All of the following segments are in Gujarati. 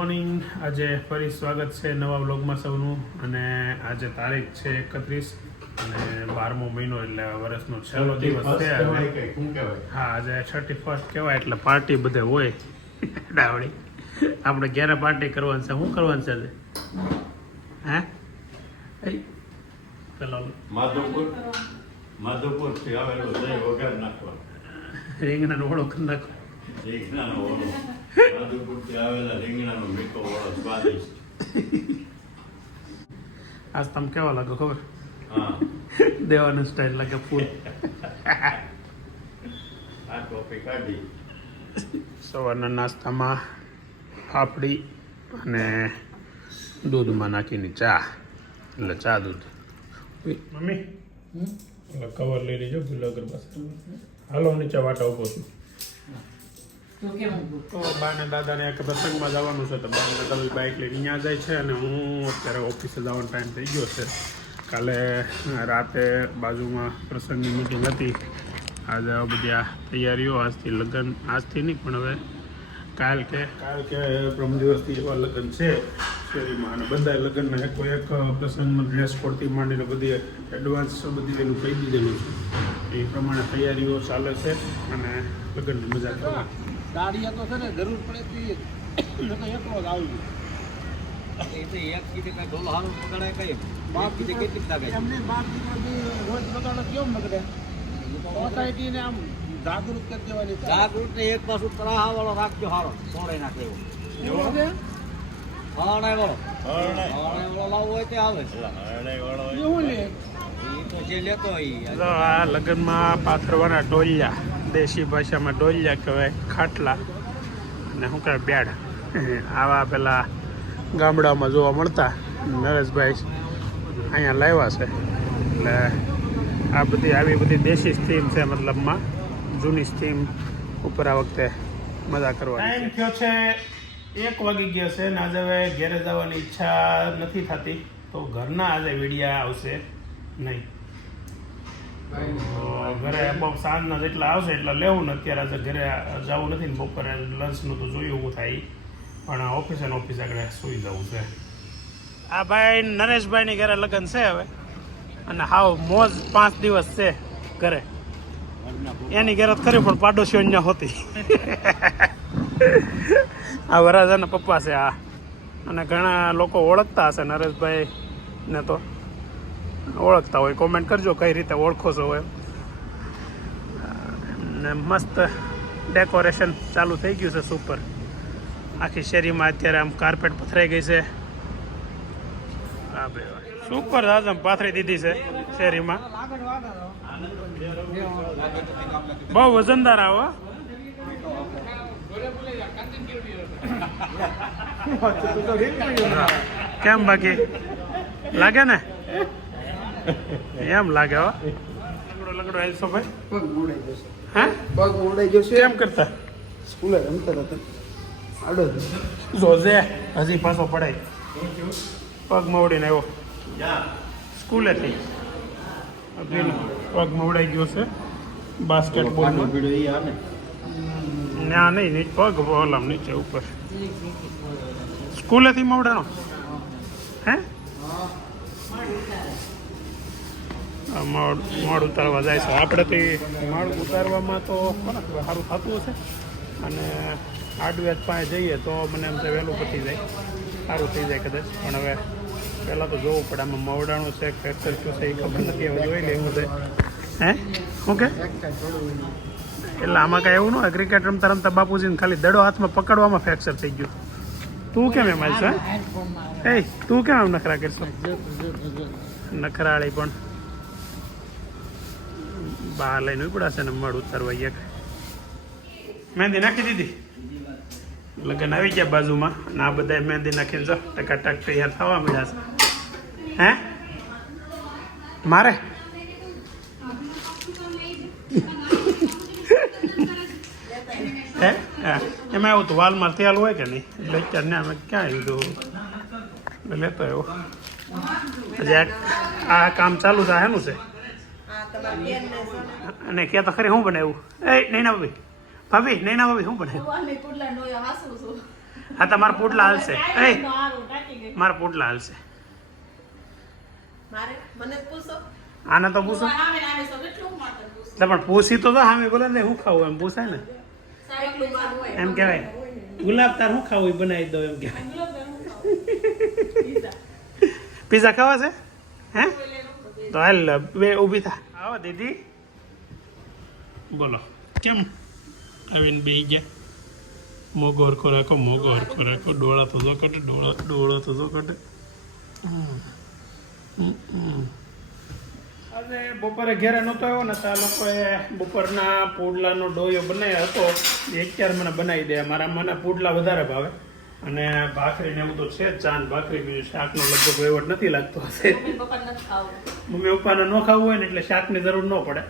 મોર્નિંગ. આજે ફરી સ્વાગત છે નવા વ્લોગમાં સૌનું. અને આજે તારીખ છે 31 અને 12મો મહિનો એટલે વર્ષનો છેલ્લો દિવસ છે. હા, આજે 31st કહેવાય એટલે પાર્ટી બધે હોય. ડાવડી આપણે ઘેરે પાર્ટી કરવાની છે. શું કરવાનું છે આજે? હે પેલો માધવપુર થી આવેલો દહીં વઘાર નાખવા, રીંગણાનો ઓળો કરી નાખો. રીંગણાનો ઓળો, માધવપુર થી આવેલા રીંગણાનો મીઠો ઓળો સ્વાદિષ્ટ. આજ તમે કેવા લાગો ખબર? હા, દેવાનું સ્ટાઇલ લાગે ફૂલ. આ ટોપી કાઢી. સવારના નાસ્તામાં ફાફડી અને દૂધમાં નાખીને ચા, એટલે ચા દૂધ. મમ્મી કવર લઈ લેજો ભૂલાગર પાસે. હાલો નીચે વાટા ઉભો છું. તો બા ને દાદાને એક પ્રસંગમાં જવાનું છે, તો બા ને દાદા બાઇક લઈને અહીંયા જાય છે અને હું અત્યારે ઓફિસે જવાનો ટાઈમ થઈ ગયો છે. કાલે રાતે બાજુમાં પ્રસંગની મિટિંગ હતી. આજે બધી આ તૈયારીઓ આજથી લગ્ન, આજથી નહીં પણ હવે કાલ કે પ્રમ દિવસથી એવા લગ્ન છે શેરીમાં. અને બધા લગ્નના કોઈ એક પ્રસંગનો ડ્રેસ કોડથી માંડીને બધી એડવાન્સ બધી એનું કહી દીધેલું છે. એ પ્રમાણે તૈયારીઓ ચાલે છે અને લગ્નની મજા કરવા. ગાડીયા તો છે ને જરૂર પડે તો એકલો જ આવું. એક કીધે કઈ ઢોલ હારું પકડાય કઈ બાપ કીધે કેટલી લાગે એમને બાપ રોજ બગાડો કેમ મગડે સોસાયટી ને આમ જાગૃત કરી દેવાની. જાગૃત ને એક પાછું તળાવ વાળો રાખજો હારો સોળે નાખે એવો હરણાય વાળો લાવવો હોય તે આવે એવું લે એ તો જે લેતો હોય. તો આ લગ્નમાં પાથરવાના ઢોલિયા, દેશી ભાષામાં ઢોલિયા કહેવાય, ખાટલા અને શું કહેવાય બેડ. આવા પેલા ગામડામાં જોવા મળતા. નરેશભાઈ અહીંયા લાવ્યા છે એટલે આ બધી આવી બધી દેશી થીમ છે, મતલબમાં જૂની થીમ ઉપર આ વખતે મજા કરવાની. ટાઈમ થયો છે 1 વાગી ગયો છે ને આજે હવે ઘેરે જવાની ઈચ્છા નથી થતી, તો ઘરના આજે વિડીયા આવશે નહીં. ઘરે સાંજના જેટલા આવશે એટલા લેવું ને. અત્યારે આજે ઘરે જવું નથી ને બપોરે લંચનું તો જોયું એવું થાય, પણ ઓફિસે આગળ સુઈ જવું છે. આ ભાઈ નરેશભાઈની ઘરે લગ્ન છે હવે, અને હાવ મોજ 5 દિવસ છે ઘરે. એની ઘરે ખરી પણ પાડોશીઓ અહીંયા હોતી. આ વરાજાના પપ્પા છે આ, અને ઘણા લોકો ઓળખતા હશે નરેશભાઈ ને, તો ઓળખતા હોય કોમેન્ટ કરજો કઈ રીતે ઓળખો છો એમ. ને મસ્ત ડેકોરેશન ચાલુ થઈ ગયું છે સુપર. આખી શેરીમાં અત્યારે આમ કાર્પેટ પથરાઈ ગઈ છે. હા ભાઈ સુપર આમ પાથરી દીધી છે શેરીમાં. બહુ વજનદાર આવો. કેમ બાકી લાગે ને? એમ લાગે હો. લગડો આલશો ભાઈ? પગ મોડાઈ જશે. હે પગ મોડાઈ જશે. કેમ કરતા? સ્કૂલે રમતા હતા આડો જોજે હજી પાછો પડાય. પગ મવડીને આવ્યો સ્કૂલેથી. પગ મવડાઈ ગયો છે બાસ્કેટબોલ. ના નહીં, પગ ઓલામ નીચે ઉપર સ્કૂલેથી મવડાનો. હે માળ ઉતારવા જાય છે. આપણે તો માળ ઉતારવામાં તો સારું થતું હશે, અને આડવેજ પાસે જઈએ તો મને એમ છે વહેલું પતી જાય, સારું થઈ જાય કદાચ. પણ હવે પહેલાં તો જોવું પડે આમાં મવડાણું છે ફ્રેક્ચર શું છે એ ખબર નથી. હવે જોઈ લેવું છે. હે શું કે એટલે આમાં કાંઈ એવું ન હોય. ક્રિકેટ રમતા રમતા બાપુજીને ખાલી દડો હાથમાં પકડવામાં ફ્રેક્ચર થઈ ગયું. તું કેમ એમ આવશે? એ તું કેમ એમ નખરા કરશો? નખરાળી પણ બહાર લઈને ઉપડાશે ને મળ ઉતારવા. એક મહેંદી નાખી દીધી, લગ્ન આવી ગયા બાજુમાં, અને આ બધા મહેંદી નાખીને જો ટકાટક તૈયાર થવા મળ્યા છે. હે મારે હે એમાં એવું તો વાલમાં તેલ હોય કે નહીં, એટલે અત્યારે ને અમે ક્યાં લીધું એટલે લેતો એવો. હજી આ કામ ચાલુ છે. એનું છે અને કે તો ખરી શું બનાવ્યું? એ નૈના ભાભી નહીં ના ભાભી શું બનાવ્યું? હા તમારા પોટલા હાલશે એ મારા પોટલા હાલશે મારે મને જ પૂછો આને તો પૂછો એટલે પણ પૂછી તો સામે બોલે ને હું ખાવું એમ પૂછાય ને એટલું મારું હોય એમ કહેવાય ગુલાબ તાર હું ખાવું એ બનાવી દો એમ કહેવાય પીઝા ખાવા છે હે તો હાલ બે ઊભી થા આવો દીદી બોલો કેમ આવીને બે ગયા મોગો હરખો રાખો ડોળા તો જો કટે ડોળો તો જો કટે અરે બપોરે ઘેરે નહોતો આવ્યો ને તો આ લોકોએ બપોરના પુડલાનો ડોયો બનાવ્યો હતો એ અત્યારે મને બનાવી દે મારા મને પુડલા વધારે ભાવે અને ભાખરી ને એવું તો છે જ ચાંદ ભાખરી બીજું શાકનો લગભગ વહીવટ નથી લાગતો હશે મમ્મી પપ્પાને ન ખાવું હોય ને એટલે શાકની જરૂર ન પડે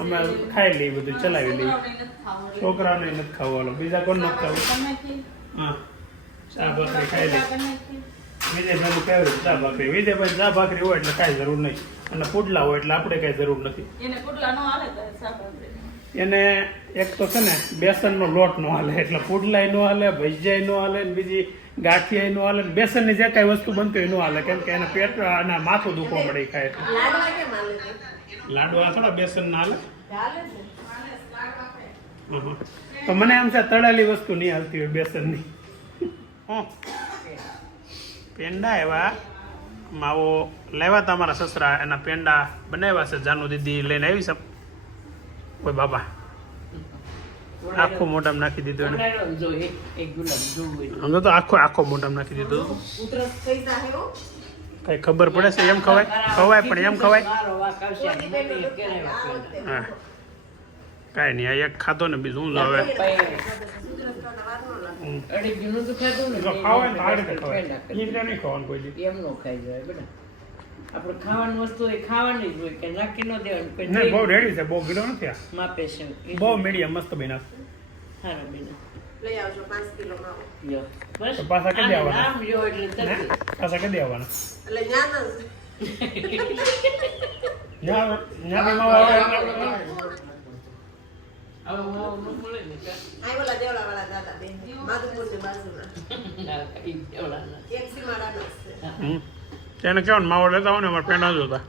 અમે ખાઈ લઈએ બધું ચલાવી લઈએ છોકરાઓને નથી ખાવાનું બીજા કોણ નથી ખાવું હા ચા ભાખરી ખાઈ લઈએ વિજયભાઈ ફેવરેટ ચા ભાખરી વિજયભાઈ ચા ભાખરી હોય એટલે કાંઈ જરૂર નહીં અને પુડલા હોય એટલે આપણે કાંઈ જરૂર નથી એને એક તો છે ને બેસનનો લોટ નો હાલે એટલે પુડલાય નો હાલે ભજીયાય નો હાલે ને બીજી ગાંઠિયાય નો હાલે બેસનની જે કાંઈ વસ્તુ બનતી હોય નો હાલે કેમ કે એને પેટ અને માથું દુખવા મળે ખાય લાડવા કેમ હાલે છે? લાડવા થોડા બેસન ના હાલે હાલે છે તો મને એમ છે તળેલી વસ્તુ નહીં હાલતી હોય બેસનની પેંડા એવા માવો લાવ્યા હતા મારા સસરા એના પેંડા બનાવ્યા છે જાનુ દીદી લઈને આવી છે કોઈ બાબા આખું મોઢામાં નાખી દીધું એને આમ તો આખો મોઢામાં નાખી દીધું ઉતરસ થઈ જાહે હો કઈ ખબર પડે છે એમ ખવાય પણ એમ ખવાય હા કાંઈ નહીં આ એક ખાધો ને બીજું હું હવે આપણે ખાવાની વસ્તુ એ ખાવાની જ હોય કે નાખી ન દેવાની બહુ રેડી છે બહુ ગીડો નથી આ માપે છે બહુ મીડિયમ મસ્ત બન્યા સારા બેના લઈ આવજો 5 કિલો માવો જો બસ તો પાછા કદી આવવાના? નામ જો એટલે તરત પાછા કદી આવવાના એટલે ન્યા હવે માવો ન મળે ને આઈ વાલા દેવલા વાળા દાદા બેન માધુપુરની બાજુના એક સીમાડાના છે તેને કેવાનું માવો લેતા હોય ને અમારે પેંડા જોતા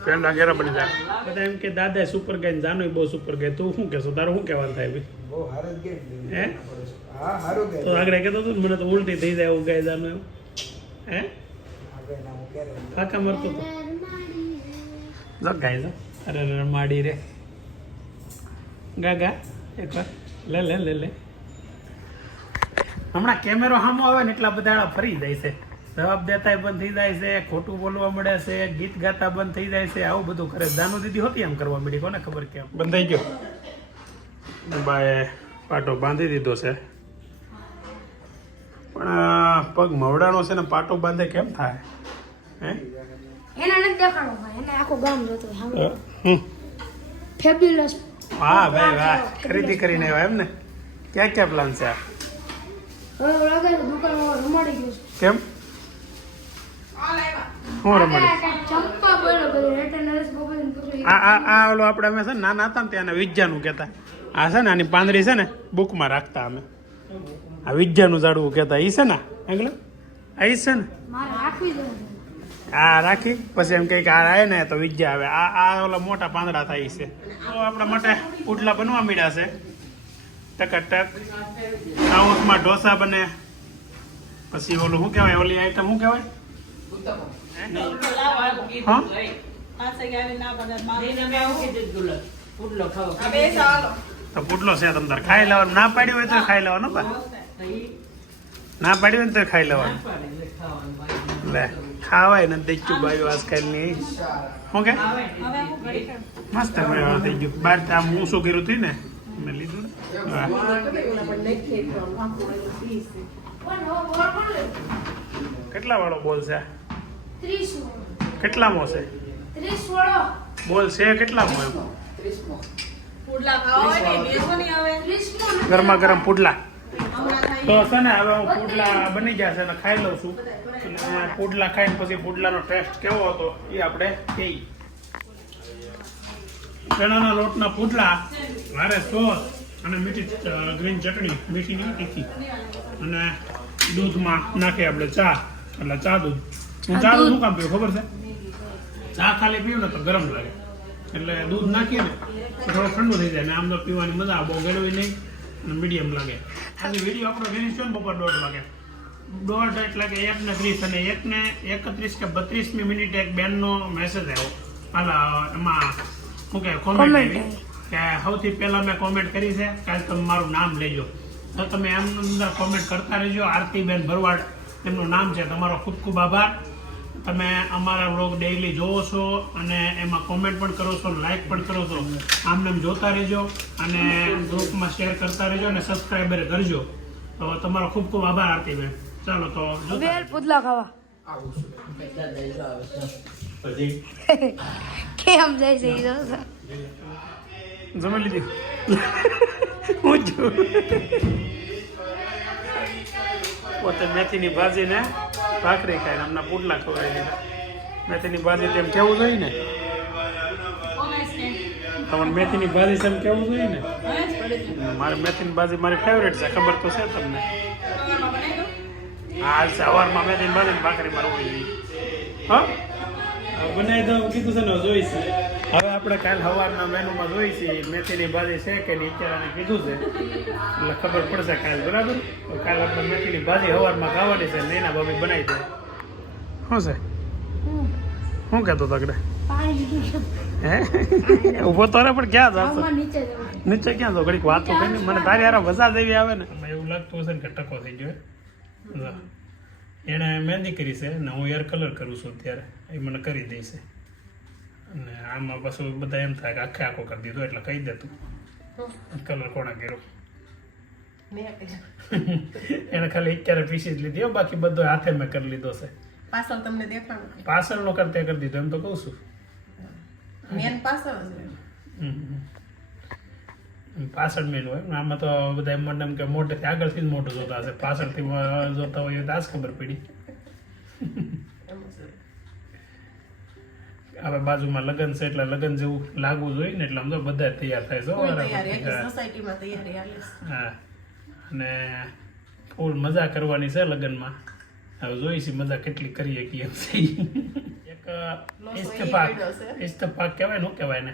પેંડા ઘેરા બની જાય બધા એમ કે દાદા સુપર ગાય જાનું બહુ સુપર ગાય તું શું કહેશો તારું શું કહેવાનું થાય ભાઈ બહુ સારું કે હે હા સારું કે તો આગળ કહેતો હતો ને મને તો ઉલટી થઈ જાય એવું ગાય જાનું એવું હે આપણે નામ ક્યારે કાકા મરતો તો જો ગાય જો અરે માડી રે ગા એકવાર લે હમણાં કેમેરો સામો આવે ને એટલા બધા ફરી જાય છે જવાબ દેતા બંધ થઈ જાય છે ખોટું બોલવા મળે છે ગીત ગાતા બંધ થઈ જાય છે આવું બધું કરે જાનુ દીદી હોતી એમ કરવા મળી કોને ખબર કેમ બંધ થઈ ગયો બાએ પાટો બાંધી દીધો છે પણ પગ મવડાનો છે ને પાટો બાંધે કેમ થાય હે એને નથી દેખાડો ભાઈ એને આખો ગામ જોતો હોય હમ. ફેબ્યુલસ વાહ ભાઈ વાહ ખરીદી કરીને આવ્યા એમ ને ક્યાં પ્લાન છે આ હવે લાગે છે દુકાનમાં રમાડી ગયું કેમ શું રમાડી છે ચંપા બોલો બધું રેટે નરેશ ગોપાલ પકડી આ ઓલો આપણે અમે છે ને નાના હતા ને ત્યાં વિજ્જાનું કહેતા આ છે ને આની પાંદડી છે ને બુકમાં રાખતા અમે આ વિજ્જાનું ઝાડવું કહેતા એ છે ને એટલે આ ઈ છે ને મારે રાખવી દે આ રાખી પછી એમ કંઈક આ આવે ને તો વિજ્જા આવે આ ઓલા મોટા પાંદડા થાય છે તો આપણા માટે પુડલા બનવા માંડ્યા છે ટકાટક સાઉથમાં ઢોસા બને પછી ઓલું શું કહેવાય ઓલી આઈટમ શું કહેવાય હા તો પુડલો છે તમ તાર ખાઈ લેવાનું ના પાડ્યું હોય તો ખાઈ લેવાનું બા ના પાડ્યું હોય ને તો ખાઈ લેવાનું લે ખાવાય ને દેખ્યું બાયું આજકાલની શું કે મસ્ત મેળવા થઈ ગયું બાર આમ હું શું કર્યું હતું ને મેં લીધું ને હા. કેટલા વાળો બોલ છે આ? 30 કેટલામો છે 30 વાળો બોલ છે કેટલામો એમ પુડલા ખાવા હોય ને બેસવાની આવે 30 માં ગરમા ગરમ પુડલા હમણાં થાય તો છે ને હવે હું પુડલા બની જશે ને ખાઈ લઉં છું અને પુડલા ખાઈને પછી પુડલાનો ટેસ્ટ કેવો હતો એ આપણે કહીએ ચણાના લોટના પુડલા મારે સોસ અને મીઠી ગ્રીન ચટણી, મીઠી નહીં તીખી, અને દૂધમાં નાખીએ આપણે ચા, એટલે ચા દૂધ. હું ચા દૂધ શું કામ પીવું ખબર છે? ચા ખાલી પીવું ને તો ગરમ લાગે, એટલે દૂધ નાખીએ ને તો થોડું ઠંડુ થઈ જાય ને આમ તો પીવાની મજા બહુ ગળવી નહીં અને મીડિયમ લાગે. આજે વિડીયો આપણો ફિનિશ થયો ને બપોર 1:30 વાગે. 1:30 એટલે કે 1:30 અને 1:31 કે 32મી મિનિટે એક બેનનો મેસેજ આવ્યો. હાલ એમાં શું કહે કોમેન્ટ આવી કે સૌથી પહેલા મેં કોમેન્ટ કરી છે કે આજ તમે મારું નામ લેજો. તો તમે એમની અંદર કોમેન્ટ કરતા રહેજો. આરતીબેન ભરવાડ એમનું નામ છે. તમારો ખૂબ ખૂબ આભાર. તમે અમારા વ્લોગ ડેઈલી જોવો છો અને એમાં કોમેન્ટ પણ કરો છો, લાઈક પણ કરો છો. આમને એમ જોતા રહેજો અને ગ્રુપમાં શેર કરતા રહેજો અને સબસ્ક્રાઈબર કરજો. તો તમારો ખૂબ ખૂબ આભાર આરતીબેન. ચાલો તો વેલ પુદલા ખાવા પછી કેમ જાય છે જમી લીધી. હું છું પોતે મેથીની ભાજી ને ભાખરી ખાઈને હમણાં પુડલા ખવડાવી દીધા. મેથીની ભાજી તેમ કેવું જોઈએ ને, તમારે મેથીની ભાજી છે એમ કેવું જોઈએ ને. મારે મેથીની ભાજી મારી ફેવરેટ છે, ખબર તો છે તમને. હા સવારમાં મેથીની ભાજી ભાખરી મારું હોય જોઈએ. હા બનાવી દઉં કીધું છે ને જોઈશ. હવે આપણે કાલ સવારના મેનુમાં જોઈશી મેથીની ભાજી છે કે નહીં, અત્યારે કીધું છે એટલે ખબર પડશે કાલ. બરાબર, તો કાલ આપણે મેથીની ભાજી સવારમાં ખાવાની છે. નૈના ભાભી બનાવી દે. શું છે? શું કહેતો તગડે? હે ઊભો તો રે, પણ ક્યાં જતો? નીચે ક્યાં તો ઘડીક વાતો કરીને મને તારી યાર મજા જેવી આવે ને. એવું લાગતું હશે ને કે ટકો થઈ ગયો. એણે મહેંદી કરી છે ને હું હેર કલર કરું છું અત્યારે, એ મને કરી દે છે. અને આમાં પાછું બધા એમ થાય કે આખે આખો કરી દીધો એટલે કહી દે તું કલર કોણે કર્યો. એને ખાલી અત્યારે પીસી જ લીધી, બાકી બધો હાથે મેં કરી લીધો છે. પાછળ તમને દેખાડું પાછળ નો કરતે કરી દીધો એમ તો કહું છું. મેન પાછળ પાછળ મેન હોય. આમાં તો બધા એમ મને એમ કે મોટેથી આગળથી જ મોટું જોતા હશે, પાછળથી જોતા હોય તો આજ ખબર પડી. હવે બાજુમાં લગ્ન છે એટલે લગ્ન જેવું લાગવું જોઈએ ને, એટલે આમ તો બધા તૈયાર થાય છે. સોસાયટીમાં તૈયારી હાલે છે. હા, અને ફૂલ મજા કરવાની છે લગ્નમાં. હવે જોઈશી મજા કેટલી કરીએ કે એમ છે. એક ઇસ્તફાક કહેવાય ને, શું કહેવાય ને,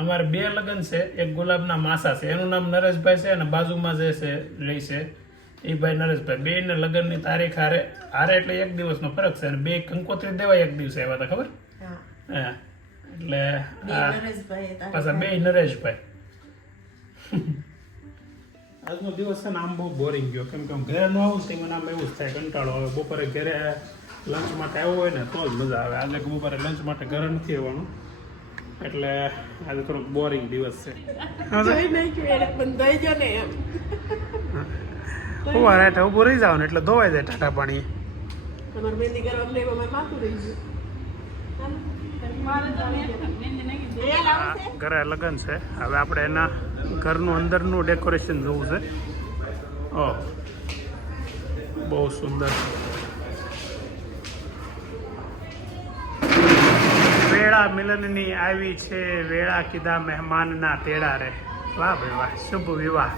અમારે 2 લગ્ન છે. એક ગુલાબના માસા છે, એનું નામ નરેશભાઈ છે, અને બાજુમાં જે છે રહી છે એ ભાઈ નરેશભાઈ. 2 ને લગ્નની તારીખ હારે એટલે 1 દિવસનો ફરક છે, અને 2 કંકોત્રી દેવા 1 દિવસે આવ્યા હતા, ખબર? હા, એટલે પાછા 2 નરેશભાઈ. આજનો દિવસ છે ને આમ બહુ બોરિંગ ગયો, કેમ કે ઘરે ન આવું છે મને આમ એવું જ થાય કંટાળો આવે. બપોરે ઘરે લંચ માટે આવ્યો હોય ને તો જ મજા આવે. આજે બપોરે લંચ માટે ઘરે નથી આવવાનું એટલે આજે થોડોક બોરિંગ દિવસ છે. ઉભા રેઠે ઊભું રહી જાવ ને એટલે ધોવાઈ જાય ટાટા પાણી. ઘરે લગ્ન છે, હવે આપણે એના ઘરનું અંદરનું ડેકોરેશન જોવું છે. ઓહ બહુ સુંદર. વેળા મિલનની આવી છે, વેળા કીધા મહેમાનના તેડા રે. વાહ ભાઈ વાહ, શુભ વિવાહ.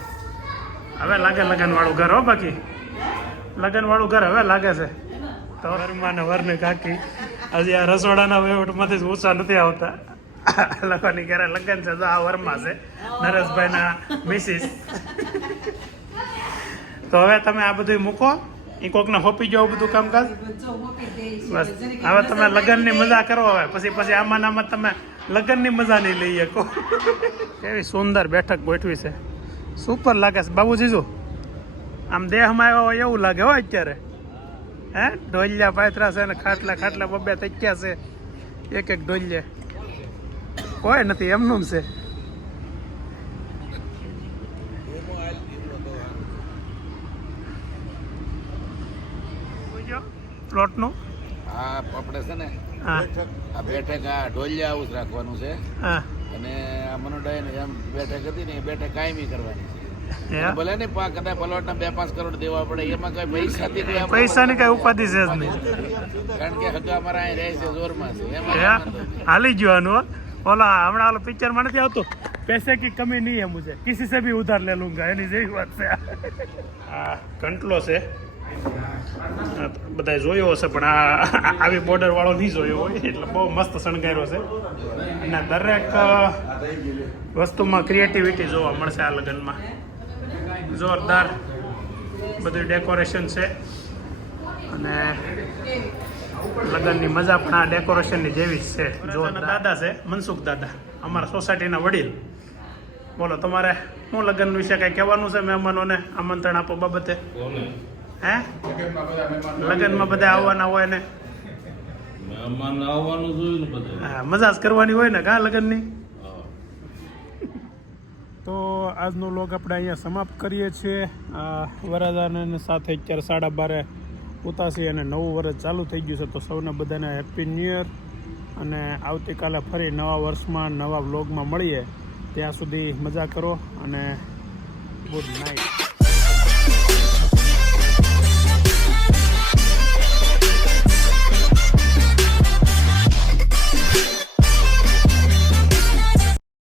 હવે લાગે લગ્ન વાળું ઘર. હો બાકી લગ્ન વાળું ઘર હવે લાગે છે. તો ઘરમાં ને વરને કાકી હજી આ રસોડાના વહીવટમાંથી જ ઊંચા નથી આવતા. લોકોની ઘરે લગ્ન છે, તો આ વરમાં છે નરેશભાઈના મિસિસ. તો હવે તમે આ બધું મૂકો, એ કોકને હોપી જાઓ બધું કામકાજ. બસ હવે તમે લગ્નની મજા કરો. હવે પછી આમાં તમે લગ્નની મજા નહીં લઈ શકો. કેવી સુંદર બેઠક ગોઠવી છે, સુપર લાગે છે બાબુજીજુ. આમ દેહમાં આવ્યો હોય એવું લાગે હોય અત્યારે. હે ઢોલિયા પાથરા છે ને ખાટલા 2 તક્યા છે, એક ઢોલિયા. કોઈ નથી, એમનું છે. પ્લોટનું આપણે છે ને હા આ બેઠક આ ઢોલિયા હાઉસ રાખવાનું છે, હા અને આ મનોડાય એમ બેઠક હતી ને એ બેઠક કાયમી કરવાની છે. હે? ભલે ને કદાચ પલોટના 2-5 કરોડ દેવા પડે, એમાં કઈ પૈસાથી કઈ આપણે પૈસાની કઈ ઉપાધિ છે જ નહીં. કારણ કે હજુ અમારા અહીં રહે છે જોરમાં છે હે? એમાં હાલી ગયો આનું. ઓલા હમણાં પિક્ચરમાં નથી આવતું पैसे की कमी नहीं है मुझे, किसी से भी उधार ले लूंगा, એની જેવી વાત છે આ કંટલો છે બધાએ જોયો હશે પણ આ આવી બોર્ડર વાળો નહીં જોયો હોય એટલે બહુ મસ્ત શણગાર્યો છે અને દરેક વસ્તુમાં ક્રિએટિવિટી જોવા મળશે આ લગ્નમાં. જોરદાર બધું ડેકોરેશન છે અને લગ્નની મજા પણ આ ડેકોરેશનની જેવી જ છે. જો દાદા છે મનસુખ દાદા, અમારા સોસાયટીના વડીલ. બોલો તમારે શું લગ્ન વિશે કંઈ કહેવાનું છે મહેમાનોને આમંત્રણ આપો બાબતે? હે લગ્નમાં બધા આવવાના હોય ને આવવાનું જોયું ને બધે. હા, મજા જ કરવાની હોય ને કા લગ્નની. તો આજનો વ્લોગ આપણે અહીંયા સમાપ્ત કરીએ છીએ. વરરાજાને સાથે અત્યારે 12:30 ઉતાસી અને નવું વર્ષ ચાલુ થઈ ગયું છે. તો સૌને બધાને હેપી ન્યૂ યર અને આવતીકાલે ફરી નવા વર્ષમાં નવા વ્લોગમાં મળીએ. ત્યાં સુધી મજા કરો અને ગુડ નાઇટ.